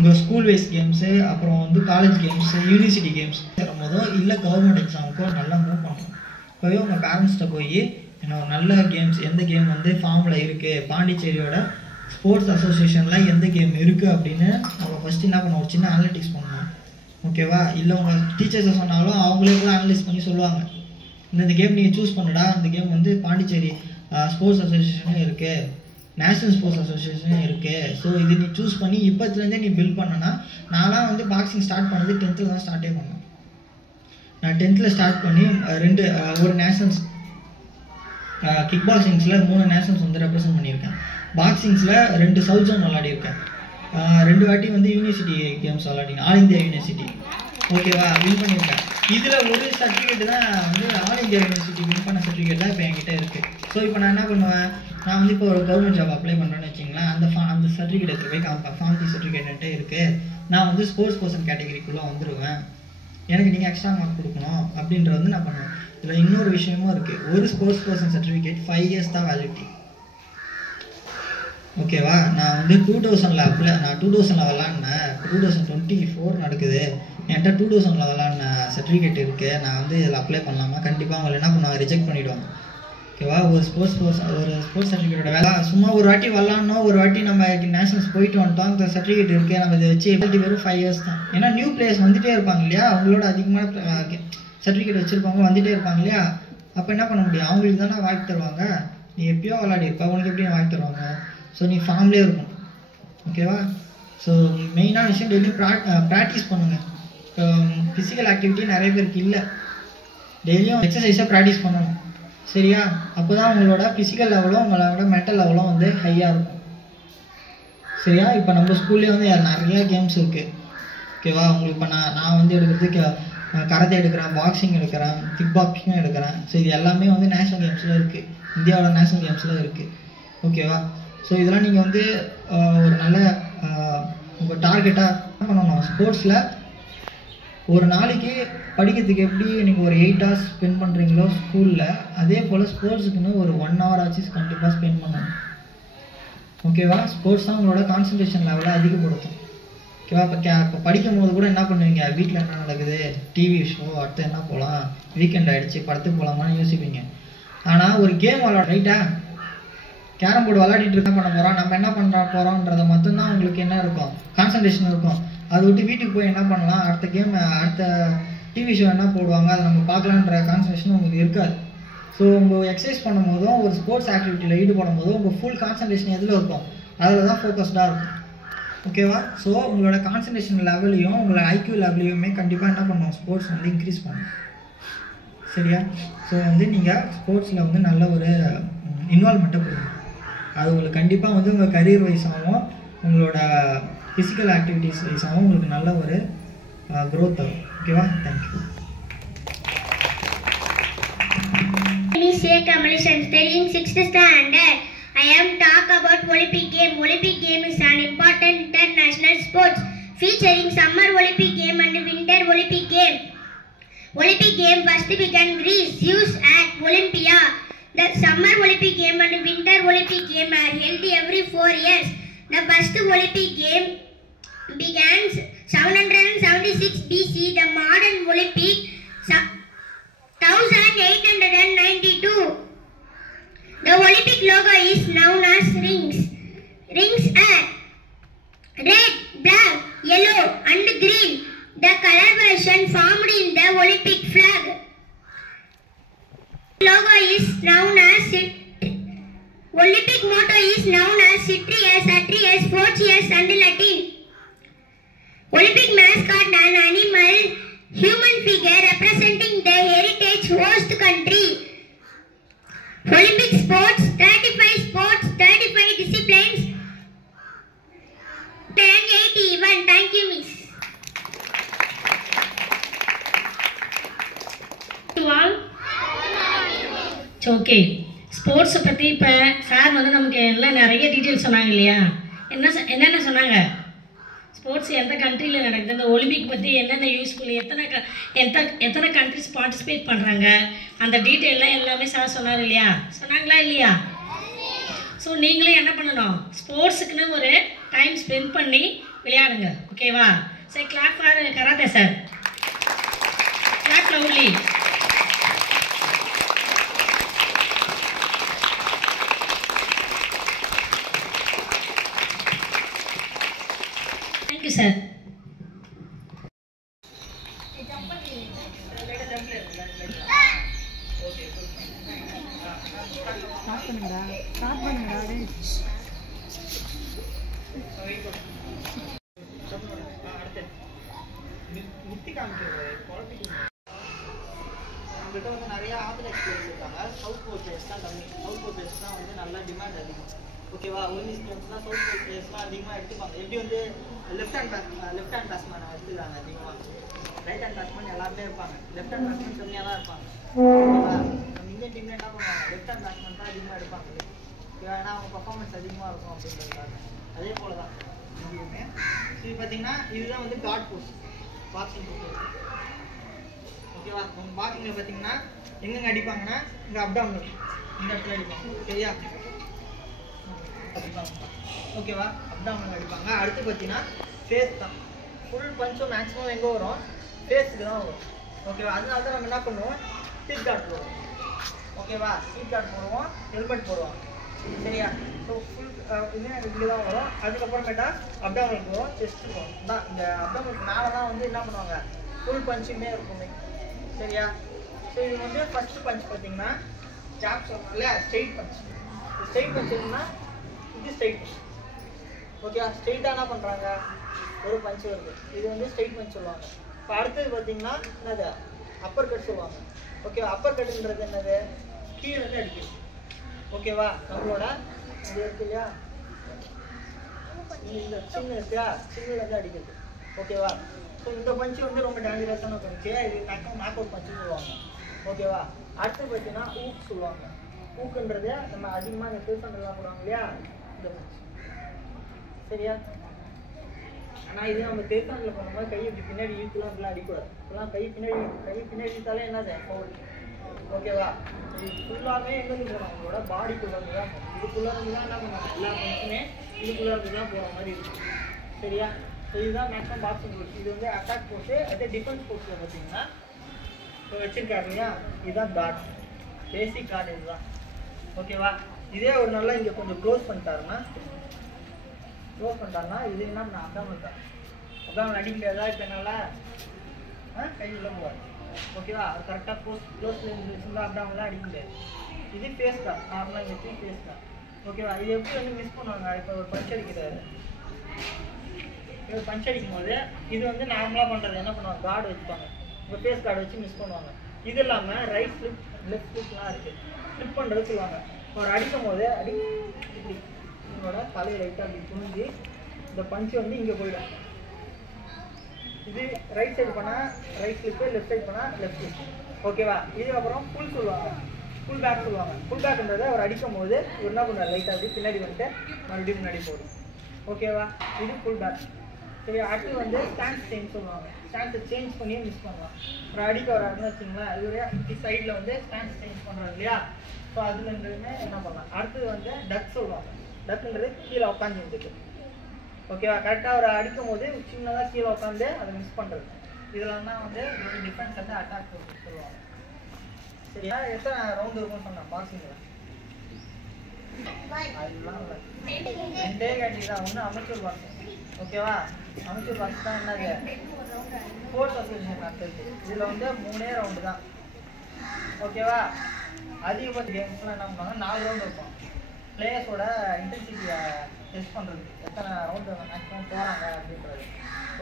உங்கள் school wise games, அப்புறம் வந்து காலேஜ் கேம்ஸு, யூனிவர்சிட்டி கேம்ஸ் வரும்போதோ இல்லை கவர்மெண்ட் எக்ஸாமுக்கோ நல்லா மூவ் பண்ணணும். இப்போவே உங்கள் பேரண்ட்ஸ்கிட்ட போய் நல்ல கேம்ஸ் எந்த கேம் வந்து ஃபார்மில் இருக்குது, பாண்டிச்சேரியோட ஸ்போர்ட்ஸ் அசோசியேஷனில் எந்த கேம் இருக்குது அப்படின்னு நம்ம ஃபஸ்ட்டு என்ன பண்ணணும், ஒரு சின்ன அனலிட்டிக்ஸ் பண்ணணும். ஓகேவா? இல்லை உங்கள் டீச்சர்ஸை சொன்னாலும் அவங்களே கூட அனலைஸ் பண்ணி சொல்லுவாங்க, இந்த கேம் நீங்கள் சூஸ் பண்ணுடா, இந்த கேம் வந்து பாண்டிச்சேரி ஸ்போர்ட்ஸ் அசோசியேஷனும் இருக்குது, நேஷ்னல் ஸ்போர்ட்ஸ் அசோசியேஷனும் இருக்குது. ஸோ இது நீ சூஸ் பண்ணி இப்போத்துலேருந்தே நீ பில்ட் பண்ணனா. நான்லாம் வந்து பாக்ஸிங் ஸ்டார்ட் பண்ணது 10th தான் ஸ்டார்ட்டே பண்ணேன். நான் 10th ஸ்டார்ட் பண்ணி ஒரு நேஷனல்ஸ் கிக் பாக்ஸிங்ஸில் 3 நேஷனல்ஸ் வந்து ரெப்ரசென்ட் பண்ணியிருக்கேன். பாக்ஸிங்ஸில் 2 சவுத் ஜோன் விளையாடிருக்கேன். 2 வாட்டி வந்து யூனிவர்சிட்டி கேம்ஸ் விளையாடிங்க, ஆல் இந்தியா யூனிவர்சிட்டி. ஓகேவா? வின் பண்ணியிருக்கேன். இதில் ஒரு சர்டிஃபிகேட் தான் வந்து ஆல் இந்தியா யூனிவர்சிட்டி வின் பண்ண சர்டிஃபிகேட் தான் இப்போ என்கிட்ட இருக்குது. ஸோ இப்போ நான் என்ன பண்ணுவேன், நான் வந்து இப்போ ஒரு கவர்மெண்ட் ஜாப் அப்ளை பண்ணுறேன்னு வச்சிங்களேன், அந்த சர்டிஃபிகேட் எடுத்து போய் காமிப்பேன். ஃபார்ம் டி சர்டிஃபிகேட் என்கிட்ட இருக்குது, நான் வந்து ஸ்போர்ட்ஸ் பர்சன் கேட்டகரிக்குள்ளே வந்துடுவேன், எனக்கு நீங்கள் எக்ஸ்ட்ரா மார்க் கொடுக்கணும் அப்படின்ற வந்து நான் பண்ணுவேன். இதில் இன்னொரு விஷயமும் இருக்குது, ஒரு ஸ்போர்ட்ஸ் பர்சன் சர்டிஃபிகேட் 5 years தான் வேலிடிட்டி. ஓகேவா? நான் வந்து 2000 நான் 2000 விளாட்னேன், 2024 நடக்குது, என்கிட்ட 2000 விளாட்ன சர்டிஃபிகேட் இருக்குது, நான் வந்து இதில் அப்ளை பண்ணலாமா? கண்டிப்பாக அவங்க என்ன பண்ணுவாங்க, ரிஜெக்ட் பண்ணிவிடுவாங்க. ஓகேவா? ஒரு ஸ்போர்ட்ஸ் சர்டிஃபிகேட்டோட வேலை சும்மா ஒரு வாட்டி விளாட்ணும், ஒரு வாட்டி நம்ம நேஷனல்ஸ் போயிட்டு வந்துட்டோம், அந்த சர்டிஃபிகேட் இருக்குது, நம்ம இதை வச்சு வெறும் 5 years தான். ஏன்னா நியூ பிளேயர்ஸ் வந்துகிட்டே இருப்பாங்க இல்லையா, அவங்களோட அதிகமான சர்டிஃபிகேட் வச்சுருப்பாங்க, வந்துகிட்டே இருப்பாங்க இல்லையா. அப்போ என்ன பண்ண முடியும், அவங்களுக்கு தானே வாய்ப்பு தருவாங்க. நீ எப்பயோ விளையாடிருப்பா, உனக்கு எப்படி வாய்ப்பு தருவாங்க? ஸோ நீ ஃபார்ம்லேயே இருக்கும். ஓகேவா? ஸோ மெயினான விஷயம் டெய்லியும் ப்ராக்டிஸ் பண்ணுங்கள். இப்போ ஃபிசிக்கல் ஆக்டிவிட்டி நிறைய பேருக்கு இல்லை, டெய்லியும் எக்ஸசைஸை ப்ராக்டிஸ் பண்ணணும். சரியா? அப்போ தான் உங்களோட ஃபிசிக்கல் லெவலும் உங்களோட மென்டல் லெவலும் வந்து ஹையாக இருக்கும். சரியா? இப்போ நம்ம ஸ்கூல்லேயே வந்து நிறைய கேம்ஸ் இருக்குது. ஓகேவா? உங்களுக்கு இப்போ நான் வந்து எடுக்கிறதுக்கு கராத்தே எடுக்கிறேன், பாக்ஸிங் எடுக்கிறேன், கிக் பாக்ஸிங்கும் எடுக்கிறேன். ஸோ இது எல்லாமே வந்து நேஷ்னல் கேம்ஸில் இருக்குது, இந்தியாவோட நேஷ்னல் கேம்ஸில் இருக்குது. ஓகேவா? ஸோ இதெல்லாம் நீங்கள் வந்து ஒரு நல்ல உங்கள் டார்கெட்டாக பண்ணணும். ஸ்போர்ட்ஸில் ஒரு நாளைக்கு படிக்கிறதுக்கு எப்படி நீங்கள் ஒரு 8 hours ஸ்பெண்ட் பண்ணுறீங்களோ ஸ்கூலில், அதே போல் ஸ்போர்ட்ஸுக்குன்னு ஒரு 1 hour ஆச்சு கண்டிப்பாக ஸ்பெண்ட் பண்ணணும். ஓகேவா? ஸ்போர்ட்ஸ் தான் உங்களோட கான்சன்ட்ரேஷன் லெவலை அதிகப்படுத்தும். ஓகேவா? இப்போ படிக்கும் போது கூட என்ன பண்ணுவீங்க, வீட்டில் என்ன நடக்குது, டிவி ஷோ, அடுத்து என்ன போகலாம், வீக்கெண்ட் ஆகிடுச்சு படத்துக்கு போகலாமான்னு யோசிப்பீங்க. ஆனால் ஒரு கேம் ரைட்டா, கேரம் போர்டு விளையாடிட்டு இருக்க பண்ண போகிறோம், நம்ம என்ன பண்ணுற போகிறோன்றதை மட்டும்தான் உங்களுக்கு என்ன இருக்கும், கான்சன்ட்ரேஷன் இருக்கும். அதை விட்டு வீட்டுக்கு போய் என்ன பண்ணலாம், அடுத்த டிவி ஷோ என்ன போடுவாங்க அதை நம்ம பார்க்கலான்ற கான்சன்ட்ரேஷன் உங்களுக்கு இருக்காது. ஸோ உங்கள் எக்ஸசைஸ் பண்ணும் போதும் ஒரு ஸ்போர்ட்ஸ் ஆக்டிவிட்டியில் ஈடுபடும் போதும் உங்கள் ஃபுல் கான்சன்ட்ரேஷன் எதில் இருக்கும், அதில் தான் ஃபோக்கஸ்டாக இருக்கும். ஓகேவா? ஸோ உங்களோட கான்சன்ட்ரேஷன் லெவலையும் உங்களோட ஐக்யூ லெவலையுமே கண்டிப்பாக என்ன பண்ணணும், ஸ்போர்ட்ஸ் வந்து இன்க்ரீஸ் பண்ணணும். சரியா? ஸோ வந்து நீங்கள் ஸ்போர்ட்ஸில் வந்து நல்ல ஒரு இன்வால்மெண்ட்டை கொடுக்கணும். அது உங்களுக்கு கண்டிப்பாக வந்து உங்கள் கரியர் வைஸாகவும் உங்களோட ஃபிசிக்கல் ஆக்டிவிட்டீஸ் வைஸாகவும் உங்களுக்கு நல்ல ஒரு growth ஆகும். ஓகேவா? Thank you. Studying 6th standard. I am talk about Olympic game. Olympic game is an important international sport featuring summer Olympic game and winter Olympic game. Olympic game first began Greece, used at Olympia. The summer Olympic game and winter Olympic game are held every 4 years. The first Olympic game began 776 BC. The modern Olympic 1892. The Olympic logo is known as rings. Rings are red, black, yellow and green. The color version formed in the Olympic flag. Logo is known as Olympic motto is known as Citrius, Atrius, Fortius and Latin. Olympic mascot an animal, human figure representing the heritage host country. Olympic sports, 35 sports, 35 disciplines, 1081. Thank you, miss. Okay, ஸ்போர்ட்ஸை பற்றி இப்போ sir வந்து நமக்கு எல்லாம் நிறைய details சொன்னாங்க இல்லையா? என்னென்ன சொன்னாங்க? ஸ்போர்ட்ஸ் எந்த கண்ட்ரியில் நடக்குது, இந்த ஒலிம்பிக் பற்றி என்னென்ன யூஸ்ஃபுல், எத்தனை கண்ட்ரிஸ் பார்ட்டிசிபேட் பண்ணுறாங்க, அந்த டீட்டெயிலாம் எல்லாமே சார் சொன்னார் இல்லையா? சொன்னாங்களா இல்லையா? ஸோ நீங்களும் என்ன பண்ணணும், ஸ்போர்ட்ஸுக்குன்னு ஒரு டைம் ஸ்பெண்ட் பண்ணி விளையாடுங்க. ஓகேவா? சரி, clap for karate sir. Clap loudly. Thank you sir. நம்மகிட்ட வந்து நிறைய ஆர்த்தடாக்ஸ் பிளேயர்ஸ் இருக்காங்க. சவுத் கோர் பிளேயர்ஸ் தான் கம்மி. சவுத் கோர் பிளேயர்ஸ் தான் வந்து நல்ல டிமாண்ட் அதிகம். ஓகேவா? ஒலிம்பிக் ஸ்டூடெண்ட்ஸ்லாம் சவுத் கோர் பிளேயர்ஸ்லாம் அதிகமாக எடுத்துப்பாங்க. எப்படி வந்து லெஃப்ட் ஹேண்ட் பேட்ஸ்மேனை எடுத்துக்கிறாங்க அதிகமாக. ரைட் ஹேண்ட் பேட்ஸ்மேன் எல்லாருமே இருப்பாங்க. லெஃப்ட் ஹேண்ட் பேட்ஸ்மேன் கம்மியாக தான் இருப்பாங்க. ஓகேவா? நம்ம இந்தியன் டீம்ல என்ன பண்ணுவாங்க, லெஃப்ட் ஹேண்ட் பேட்ஸ்மேன் தான் அதிகமாக எடுப்பாங்க. ஏன்னா அவங்க பர்ஃபார்மன்ஸ் அதிகமாக இருக்கும் அப்படின்றதுக்காக. அதே போல தான் இங்கேயுமே. இது பார்த்தீங்கன்னா இதுதான் வந்து கார்ட் போஸ்ட், பாக்ஸிங் போஸ்ட். ஓகேவா? நம்ம பாக்ஸிங்கில் பார்த்தீங்கன்னா எங்கெங்க அடிப்பாங்கன்னா இங்கே அப்டாமினல் இந்த இடத்துல அடிப்பாங்க. சரியா? ஓகேவா? அப்டாமினல் அடிப்பாங்க. அடுத்து பார்த்தீங்கன்னா ஃபேஸ் தான். ஃபுல் பஞ்சும் மேக்ஸிமம் எங்கே வரும், ஃபேஸுக்கு தான் வரும். ஓகேவா? அதனால தான் நம்ம என்ன பண்ணுவோம், சீட் கார்டு போடுவோம். ஓகேவா? சீட் கார்டு போடுவோம், ஹெல்மெட் போடுவோம். சரியா? ஸோ ஃபுல் இங்கே தான் வரும். அதுக்கப்புறமேட்டா அப்டாமினல் போவோம், செஸ்ட் போவோம். தான் இந்த அப்டாமினலுக்கு மேலே தான் வந்து என்ன பண்ணுவாங்க, ஃபுல் பஞ்சுமே இருக்குமே. சரியா? ஸோ இது வந்து ஃபர்ஸ்ட் பஞ்ச் பார்த்தீங்கன்னா ஜாப் சொல்லணும் இல்லையா, ஸ்ட்ரெயிட் பஞ்ச். ஸ்ட்ரெயிட் பஞ்ச் இருக்குன்னா இது ஸ்ட்ரெயிட் பஞ்ச். ஓகேவா? ஸ்ட்ரெயிட்டாக என்ன பண்ணுறாங்க, ஒரு பஞ்ச் வருது. இது வந்து ஸ்ட்ரெயிட் பஞ்ச் சொல்லுவாங்க. இப்போ அடுத்தது பார்த்தீங்கன்னா என்னது, அப்பர் கட் சொல்லுவாங்க. ஓகேவா? அப்பர் கட்டுன்றது என்னது, கீழே இருந்து அடிக்குது. ஓகேவா? நம்மளோட இது இருக்கு இல்லையா, இந்த சின்ன இருக்கா, சின்னிலேருந்து அடிக்குது. ஓகேவா? ஸோ இந்த பஞ்சு வந்து ரொம்ப டேஞ்சரஸான பஞ்சு. இது நாக் அவுட் பஞ்சு சொல்லுவாங்க. ஓகேவா? அடுத்து பார்த்தீங்கன்னா ஊக் சொல்லுவாங்க. ஊக்குன்றது நம்ம அதிகமாக இந்த திருசண்டெல்லாம் போடுவாங்க இல்லையா, இந்த பஞ்சு. சரியா? ஆனால் இது நம்ம திருசண்டில் பண்ணும்போது கையை இப்படி பின்னாடி இழுத்துலாம் இப்படிலாம் அடிக்கூடாது. இப்பெல்லாம் கை பின்னாடி இழுத்தாலே என்னது, பவுல். ஓகேவா? இது ஃபுல்லாகவே எங்களுக்கு போகணும், அவங்களோட பாடிக்குள்ளே இருந்து தான் போகணும். இதுக்குள்ளே இருந்து தான் என்ன பண்ணுவாங்க, எல்லா பஞ்சுமே இதுக்குள்ளே இருந்து தான் போகிற மாதிரி இருக்கும். சரியா? ஸோ இதுதான் மேக்ஸிமம் பாக்ஸிங் கோர்ஸ். இது வந்து அட்டாக் கோர்ஸு. அதே டிஃபென்ஸ் கோர்ஸில் பார்த்தீங்கன்னா இப்போ வச்சுருக்காரு இல்லையா, இதுதான் கார்டு, பேசிக் கார்டு இதுதான். ஓகேவா? இதே ஒரு நல்லா இங்கே கொஞ்சம் க்ளோஸ் பண்ணிட்டாருன்னா இது என்ன பண்ண அப்டாமினல் தான். அப்டாமினல் அடிக்க முடியாதா இப்போ என்னால் கை உள்ள போவார். ஓகேவா? அது கரெக்டாக க்ளோஸில் இருந்துச்சுன்னா அப்டாமினலாம் அடிக்க முடியாது. இது ஃபேஸ் தான், நார்மலாக இந்த ஃபேஸ் தான். ஓகேவா? இது எப்படி வந்து மிஸ் பண்ணுவாங்க, இப்போ ஒரு பஞ்ச் அடிக்கிறாரு, பஞ்ச் அடிக்கும் போது இது வந்து நார்மலாக பண்ணுறது என்ன பண்ணுவாங்க, கார்டு வச்சுப்பாங்க. இப்போ ஃபேஸ் கார்டு வச்சு மிஸ் பண்ணுவாங்க. இது இல்லாமல் ரைட் ஸ்லிப் லெஃப்ட் ஸ்லிப்லாம் இருக்குது. ஸ்லிப் பண்ணுறது சொல்லுவாங்க. ஒரு அடிக்கும் போது இப்படி உங்களோட தலையை லைட்டாக அப்படி துணிஞ்சு இந்த பஞ்சு வந்து இங்கே போயிடும். இது ரைட் சைடு பண்ணால் ரைட் ஸ்லிப்பு, லெஃப்ட் சைடு பண்ணால் லெஃப்ட் ஸ்லிப். ஓகேவா? இதுக்கப்புறம் புல் சொல்லுவாங்க, புல் பேக் சொல்லுவாங்க. புல் பேக்ன்றதை அவர் அடிக்கும் போது இவர் என்ன பண்ணுவார், லைட்டாக அப்படி பின்னாடி வந்துட்டு மறுபடியும் முன்னாடி போடும். ஓகேவா? இது புல் பேக். சரி, அடுத்து வந்து ஸ்டான்ஸ் சேஞ்ச் சொல்லுவாங்க. ஸ்டான்ஸை சேஞ்ச் பண்ணியே மிஸ் பண்ணலாம். ஒரு அடிக்க வராருன்னு வச்சுங்களேன், இதுவரையா இப்படி சைடில் வந்து ஸ்டான்ஸ் சேஞ்ச் பண்ணுறாங்க இல்லையா, ஸோ அதுலேருந்துமே என்ன பண்ணலாம். அடுத்தது வந்து டக் சொல்லுவாங்க. டக்குன்றது கீழே உட்காந்து இருந்துட்டு. ஓகேவா? கரெக்டாக ஒரு அடிக்கும் போது சின்னதாக கீழே உட்காந்து அதை மிஸ் பண்ணுறது. இதெல்லாம் தான் வந்து டிஃபென்ஸ் வந்து அட்டாக் சொல்லுவாங்க. சரியா? எத்தனை ரவுண்டு இருக்கும்னு சொன்னேன் பாக்ஸிங்கில்? அதெல்லாம் இல்லை, 2 கேட்டகரி தான். ஒன்று அமெச்சூர் பாக்ஸிங். ஓகேவா? அமெச்சூர் பாக்ஸ் தான் என்னது, ஸ்போர்ட்ஸ் அசோசியேஷன் நடத்துறது. இதில் வந்து 3 ரவுண்டு தான். ஓகேவா? அதிகபட்ச கேம்ஸ்லாம் என்ன பண்ணுவாங்க, 4 ரவுண்டு இருக்கும். பிளேயர்ஸோட இன்டென்சிட்டியை டெஸ்ட் பண்ணுறது, எத்தனை ரவுண்டு மேக்ஸிமம் போகிறாங்க அப்படின்றது.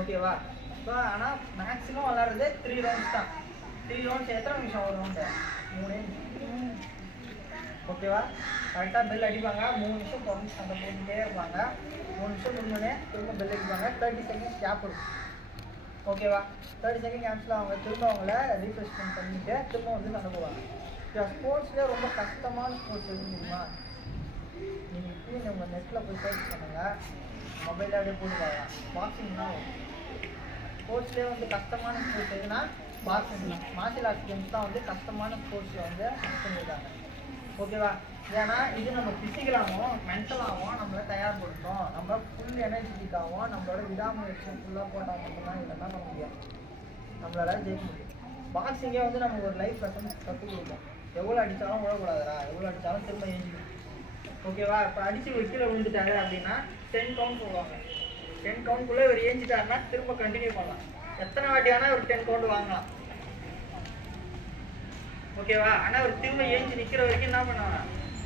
ஓகேவா? ஸோ ஆனால் மேக்ஸிமம் விளாட்றது 3 ரவுண்ட்ஸ் தான். 3 ரவுண்ட்ஸ் எத்தனை நிமிஷம் ஒரு ரவுண்டு? 3 நிமிஷம். ஓகேவா? கரெக்டாக பெல் அடிப்பாங்க. 3 நிமிஷம் தொடர்ந்து அந்த போட்டுகிட்டே இருப்பாங்க. 3 நிமிஷம் முன்னே திரும்ப பெல் அடிப்பாங்க. 30 செகண்ட்ஸ் கேப் இருக்கும். ஓகேவா? 30 செகண்ட் கேப்ஸில் அவங்க திரும்ப அவங்கள ரீஃப்ரெஷ்மெண்ட் பண்ணிவிட்டு திரும்ப வந்து சண்டை போடுவாங்க. ஸ்போர்ட்ஸ்லேயே ரொம்ப கஷ்டமான ஸ்போர்ட்ஸ் எதுன்னு தெரியுமா? நீங்கள் இப்படியே உங்கள் நெட்டில் போய் சர்ச் பண்ணுங்கள், மொபைலில் அப்படியே போட்டுக்காங்க. பாக்ஸிங் தான் ஸ்போர்ட்ஸ்லேயே வந்து கஷ்டமான ஸ்போர்ட்ஸ் எதுனா பாக்ஸிங் தான். மார்ஷியல் ஆர்ட்ஸ் கேம்ஸ் தான் வந்து கஷ்டமான ஸ்போர்ட்ஸில் வந்து பண்ணியிருக்காங்க. ஓகேவா? ஏன்னா இது நம்ம ஃபிசிக்கலாகவும் மென்டலாகவும் நம்மளை தயார்படுத்தும். நம்ம ஃபுல் எனர்ஜெட்டிக்காகவும் நம்மளோட விடாமுயற்சி ஃபுல்லாக போட்டால் மட்டும்தான் இதெல்லாம் பண்ண முடியும், நம்மளால ஜெயிக்க முடியும். பாக்ஸிங்கே வந்து நமக்கு ஒரு லைஃப் லெசன் கற்றுக் கொடுக்கும். எவ்வளோ அடித்தாலும் விழக்கூடாதுடா, எவ்வளோ அடித்தாலும் திரும்ப ஏஞ்சிடும். ஓகேவா? இப்போ அடித்து ஒரு கீழே விழுந்துட்டாரு அப்படின்னா 10 கவுண்ட் சொல்லுவாங்க. 10 கவுண்ட்குள்ளே இவர் ஏஞ்சிட்டாருன்னா திரும்ப கண்டினியூ பண்ணலாம். எத்தனை வாட்டி ஆனால் ஒரு 10 கவுண்ட் வாங்கலாம். ஓகேவா? ஆனால் ஒரு திரும்ப ஏஞ்சி நிற்கிற வரைக்கும் என்ன பண்ணுவாங்க,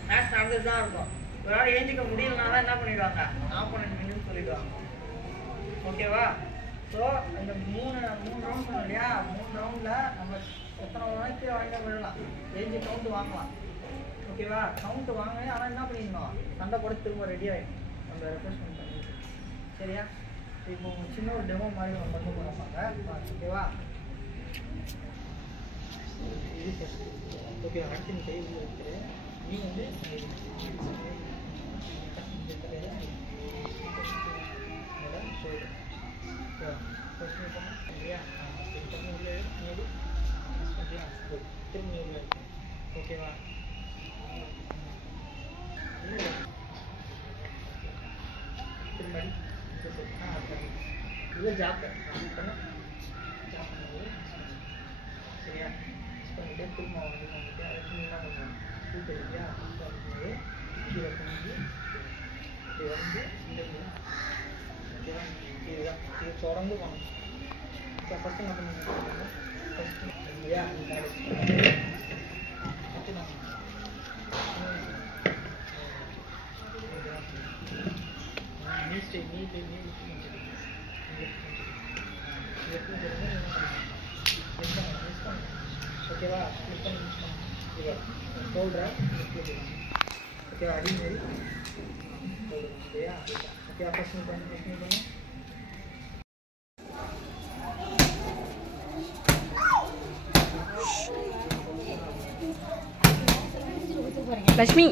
மேட்ச் நடந்துட்டு தான் இருக்கும். ஒரு நாள் ஏஞ்சிக்க முடியலனால என்ன பண்ணிடுவாங்க, ஆப்போனன்ட் வின்னு சொல்லிடுவாங்க. ஓகேவா? ஸோ இந்த மூணு ரவுண்ட் சொன்னோம் இல்லையா, 3 ரவுண்டில் நம்ம எத்தனை நாளைக்கு வாங்க விடலாம், ஏஞ்சி கவுண்ட் வாங்கலாம். ஓகேவா? கவுண்ட் வாங்க, ஆனால் என்ன பண்ணிடணும், சண்டை போட திரும்ப ரெடி ஆகிடும் நம்ம ரெஃப்ரெஷ்மெண்ட் பண்ணிட்டு. சரியா? இப்போ சின்ன ஒரு டெமோ மாதிரி நம்ம பண்ண போகிறாங்க. ஓகேவா? இது ஃபஸ்ட்டு. ஓகே, அடுத்து நீ கை உள்ள வைக்கிற, நீ வந்து ஓகேவா? திரும்ப இதில் ஜாப் பண்ண சரியா? பண்ணிட்டு திரும்ப வந்துட்டு அதுக்கு என்ன பண்ணுவோம், பூட்டு இல்லையா, பண்ணும்போது கீழே குனிஞ்சு இப்படி வந்து இந்த ஓகேவா? இதுதான், இது தொடர்ந்து பண்ணணும். இப்போ ஃபஸ்ட்டு என்ன பண்ணுங்க, ஃபஸ்ட்டு இல்லையா அடுத்து நான் ஓகேவா? சொல்கிறேன். ஓகேவா? அடி மாரி இல்லையா? ஓகே, ஃபஸ்ட் பண்ணு. லக்ஷ்மி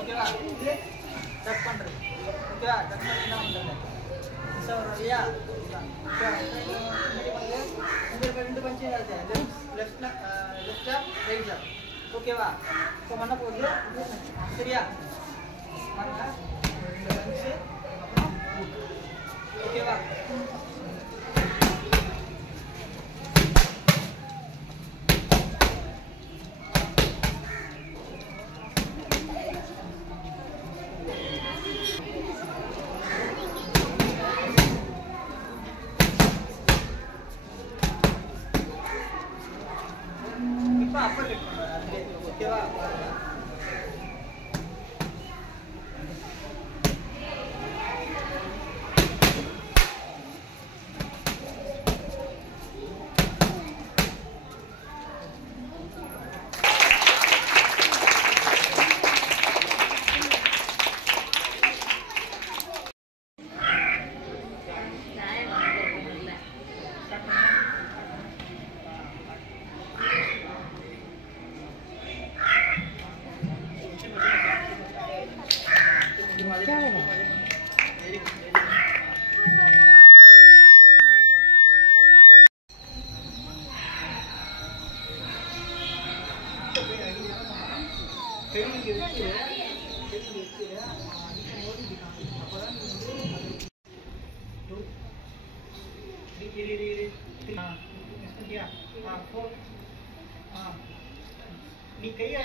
ஓகேவா? இது டக் பண்ணுறது. ஓகேவா? டக் பண்ணி என்ன பண்ணுறது, மிஸ் ஆகிறோம் இல்லையா? உங்களுக்கு 2 பஞ்சு லெஃப்ட் ஜாப் ரைட் ஜாப். ஓகேவா? இப்போ பண்ண போகுது சரியா? பாருங்க, 2 பஞ்சு அப்புறம் ஓகேவா? அப்பர் கட் பண்ணுறாங்க. ஓகேவா? நீ கையை